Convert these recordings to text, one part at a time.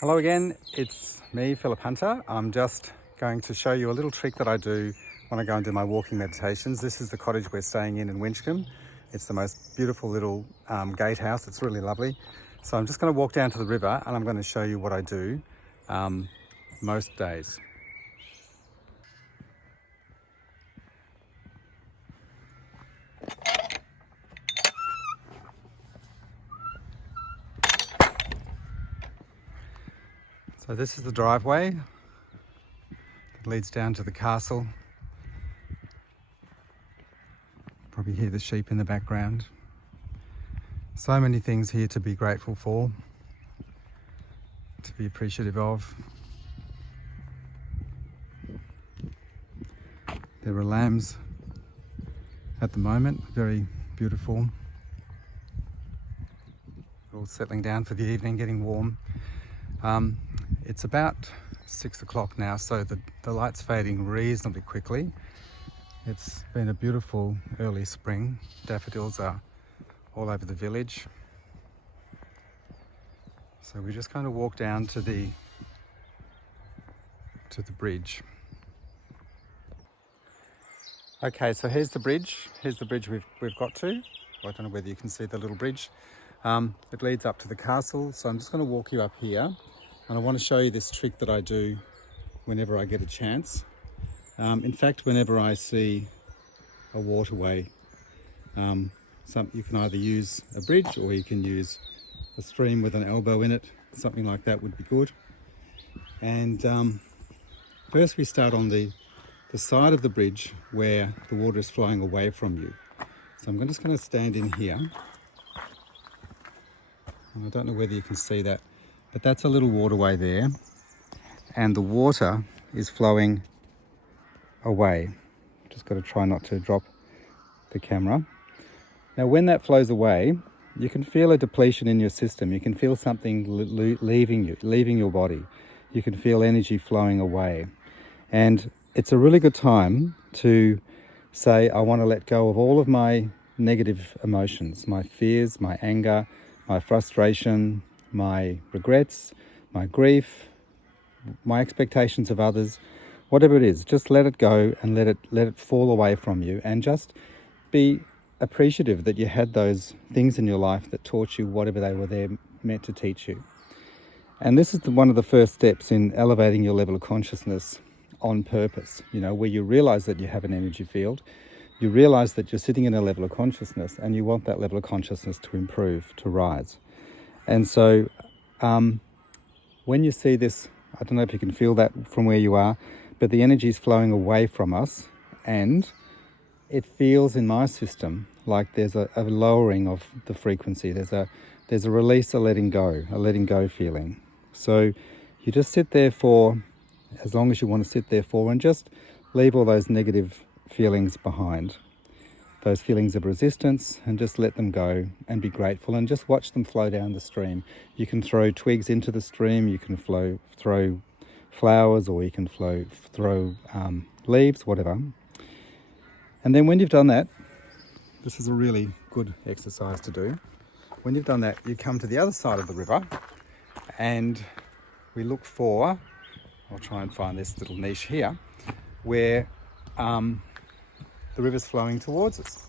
Hello again, it's me, Philip Hunter. I'm just going to show you a little trick that I do when I go and do my walking meditations. This is the cottage we're staying in Winchcombe. It's the most beautiful little gatehouse. It's really lovely. So I'm just going to walk down to the river and I'm going to show you what I do most days. So this is the driveway. It leads down to the castle. Probably hear the sheep in the background. So many things here to be grateful for, to be appreciative of. There are lambs at the moment, very beautiful. All settling down for the evening, getting warm. It's about 6 o'clock now, so the light's fading reasonably quickly. It's been a beautiful early spring. Daffodils are all over the village. So we just kind of walk down to the bridge. Okay, so here's the bridge. Here's the bridge we've got to. I don't know whether you can see the little bridge. It leads up to the castle. So I'm just going to walk you up here, and I want to show you this trick that I do whenever I get a chance. In fact, whenever I see a waterway, you can either use a bridge or you can use a stream with an elbow in it. Something like that would be good. And first we start on the side of the bridge where the water is flowing away from you. So I'm just going to stand in here. And I don't know whether you can see that, but that's a little waterway there. And the water is flowing away. Just got to try not to drop the camera. Now when that flows away, you can feel a depletion in your system. You can feel something leaving your body. You can feel energy flowing away. And it's a really good time to say, I want to let go of all of my negative emotions, my fears, my anger, my frustration, my regrets, my grief, my expectations of others, whatever it is. Just let it go and let it fall away from you, and just be appreciative that you had those things in your life that taught you whatever they were there meant to teach you. And this is one of the first steps in elevating your level of consciousness on purpose, where you realize that you have an energy field, you realize that you're sitting in a level of consciousness and you want that level of consciousness to improve, to rise. And so when you see this, I don't know if you can feel that from where you are, but the energy is flowing away from us, and it feels in my system like there's a lowering of the frequency. There's a release, a letting go feeling. So you just sit there for as long as you want to sit there for, and just leave all those negative feelings behind, those feelings of resistance, and just let them go and be grateful and just watch them flow down the stream. You can throw twigs into the stream, you can throw flowers, or you can throw leaves, whatever. And then when you've done that, this is a really good exercise to do. When you've done that, you come to the other side of the river, and we look for, I'll try and find this little niche here, where the river's flowing towards us.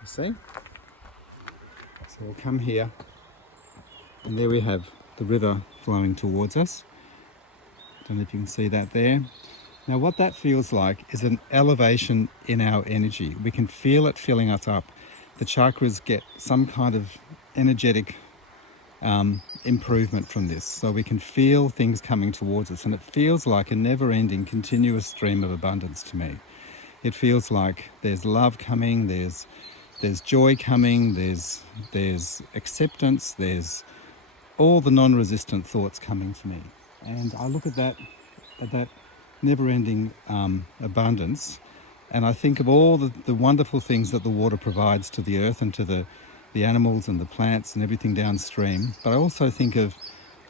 You see? So we'll come here, and there we have the river flowing towards us. Don't know if you can see that there. Now what that feels like is an elevation in our energy. We can feel it filling us up. The chakras get some kind of energetic improvement from this. So we can feel things coming towards us, and it feels like a never-ending continuous stream of abundance to me. It feels like there's love coming, there's joy coming, there's acceptance, there's all the non-resistant thoughts coming to me. And I look at that never-ending abundance, and I think of all the wonderful things that the water provides to the earth and to the animals and the plants and everything downstream. But I also think of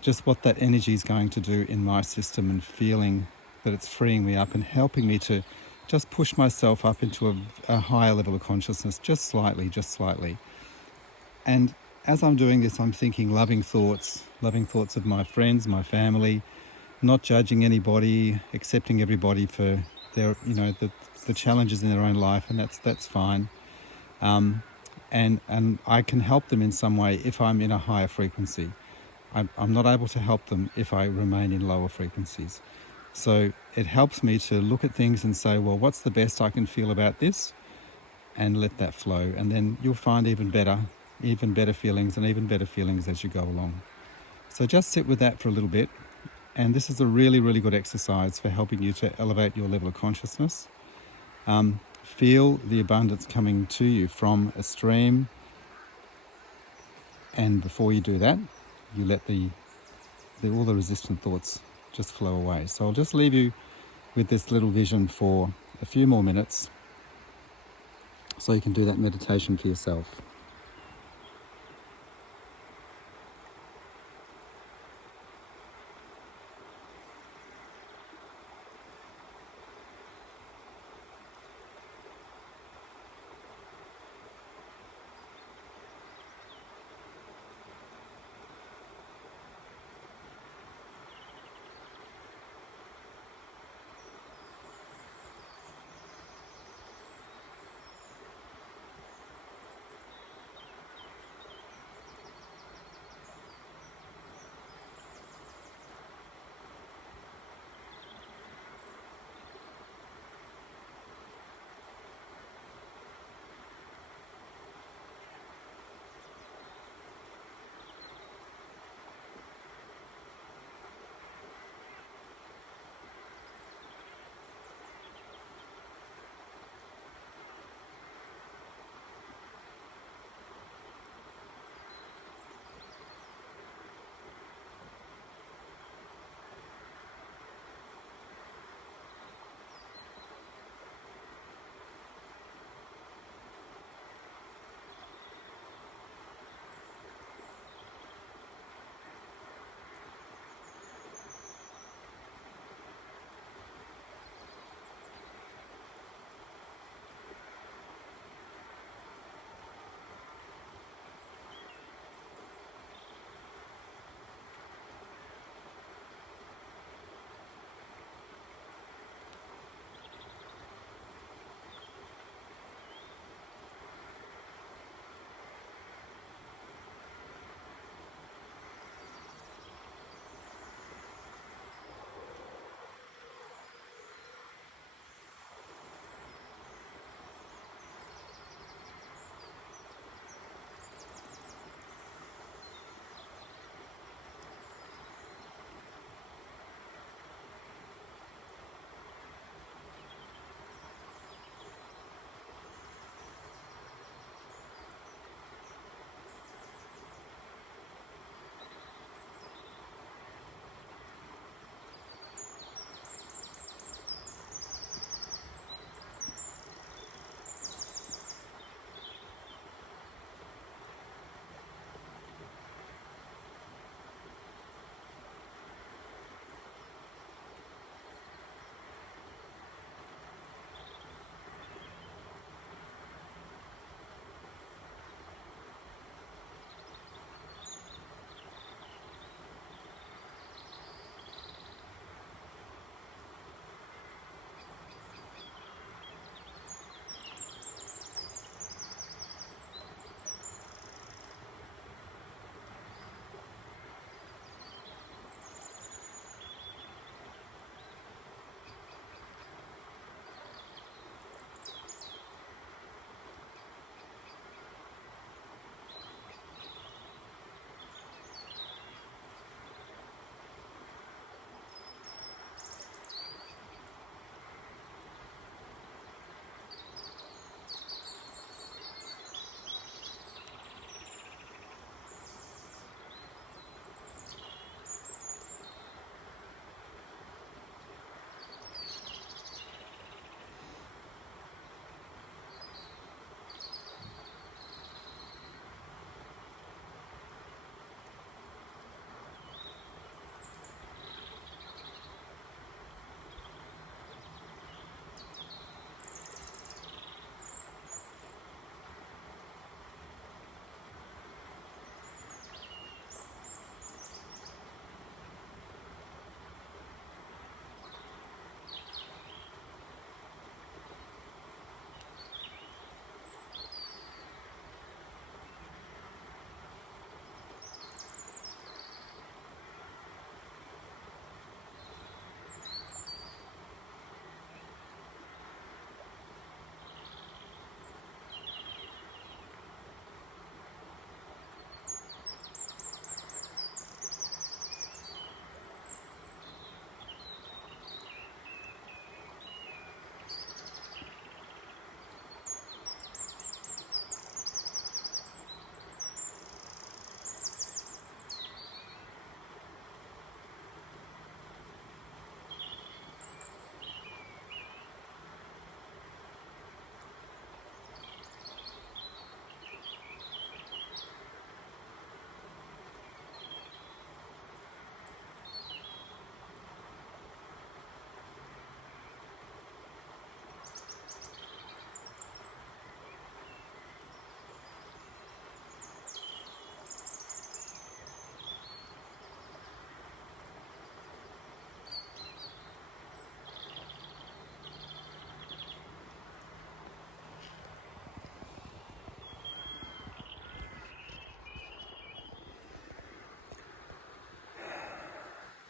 just what that energy is going to do in my system, and feeling that it's freeing me up and helping me to just push myself up into a higher level of consciousness, just slightly. And as I'm doing this, I'm thinking loving thoughts of my friends, my family, not judging anybody, accepting everybody for their, the challenges in their own life, and that's fine. And I can help them in some way if I'm in a higher frequency. I'm not able to help them if I remain in lower frequencies. So it helps me to look at things and say, well, what's the best I can feel about this? And let that flow. And then you'll find even better feelings and even better feelings as you go along. So just sit with that for a little bit. And this is a really, really good exercise for helping you to elevate your level of consciousness. Feel the abundance coming to you from a stream. And before you do that, you let all the resistant thoughts just flow away. So I'll just leave you with this little vision for a few more minutes so you can do that meditation for yourself.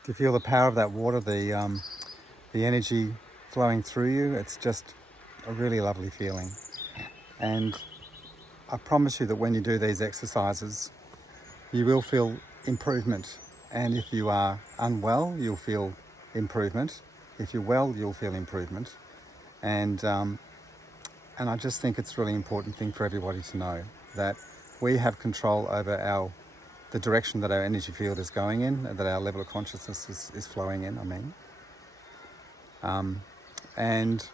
Do you feel the power of that water, the energy flowing through you? It's just a really lovely feeling. And I promise you that when you do these exercises, you will feel improvement. And if you are unwell, you'll feel improvement. If you're well, you'll feel improvement. And I just think it's a really important thing for everybody to know that we have control over the direction that our energy field is going in, that our level of consciousness is flowing in, and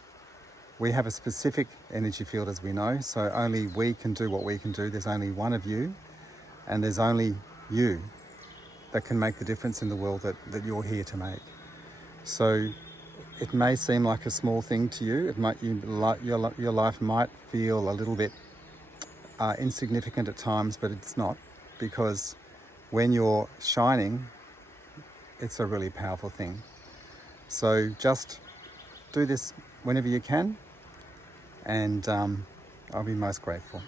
we have a specific energy field, as we know, so only we can do what we can do. There's only one of you, and there's only you that can make the difference in the world that you're here to make. So it may seem like a small thing to you. Your life might feel a little bit insignificant at times, but it's not, because when you're shining, it's a really powerful thing. So just do this whenever you can, and I'll be most grateful.